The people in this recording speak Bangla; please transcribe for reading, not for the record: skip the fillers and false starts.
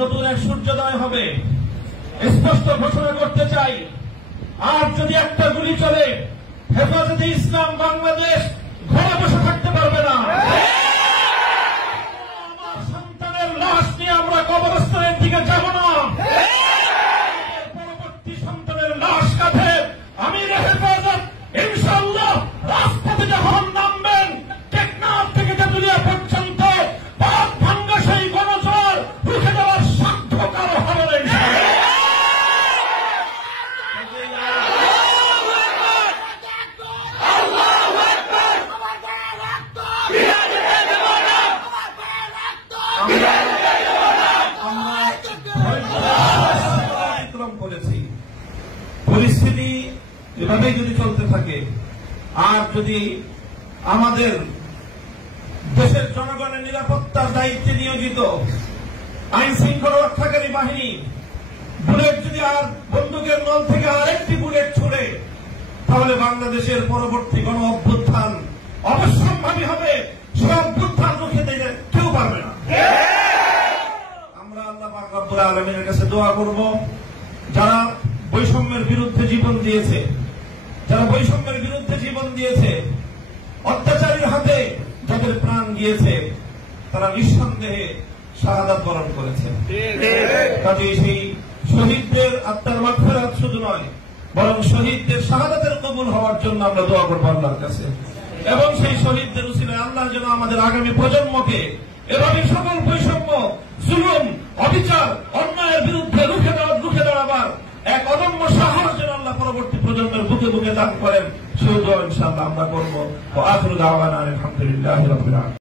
নতুন এক সূর্যোদয় হবে, স্পষ্ট ঘোষণা করতে চাই। আর যদি একটা গুলি চলে, হেফাজতে ইসলাম বাংলাদেশ ঘরে বসে থাকতে পারবে না। আমার সন্তানের লাশ নিয়ে আমরা কবরস্থানের দিকে যাব না। পরবর্তী সন্তানের লাশ কাঁধে আমির হেফাজত ইনশাআল্লাহ রাজপথে যখন নামবেন, টেকনাফ থেকে তেঁতুলিয়া পর্যন্ত পথ ভাঙ্গা সেই গণজোয়ার রুখে দেওয়ার সাধ্য কারো হবে না। পরিস্থিতি এভাবেই যদি চলতে থাকে, আর যদি আমাদের দেশের জনগণের নিরাপত্তার দায়িত্বে নিয়োজিত আইন শৃঙ্খলা রক্ষাকারী বাহিনী বুলেট যদি আর বন্দুকের নল থেকে আরেকটি বুলেট ছুড়ে, তাহলে বাংলাদেশের পরবর্তী গণ অভ্যুত্থান অবশ্যম্ভাবী হবে। সে অভ্যুত্থান রুখে দিতে কেউ পারবে না। আমরা আল্লাহ পাক রব্বুল আলামিনের কাছে দোয়া করব, যারা বৈষম্যের বিরুদ্ধে জীবন দিয়েছে, অত্যাচারীর হাতে যাদের প্রাণ গিয়েছে, তারা নিঃসন্দেহে শাহাদাত বরণ করেছে। কাজেই সেই শহীদদের আত্মার মাগফিরাত শুধু নয়, বরং শহীদদের শাহাদাতের কবুল হওয়ার জন্য আমরা দোয়া করব আল্লাহর কাছে। এবং সেই শহীদদের উসিলায় আল্লাহ যেন আমাদের আগামী প্রজন্মকে এভাবে সকল বৈষম্য, জুলুম, অবিচার, অন্যায়ের বিরুদ্ধে রুখে দাঁড়াবার এক অদম্য সাহস যেন আল্লাহ পরবর্তী প্রজন্মের বুকে বুকে দান করেন, সেই দোয়া ইনশাআল্লাহ আমরা করব। ওয়া আখিরু দাওয়ানা আলহামদুলিল্লাহি রাব্বিল আলামিন।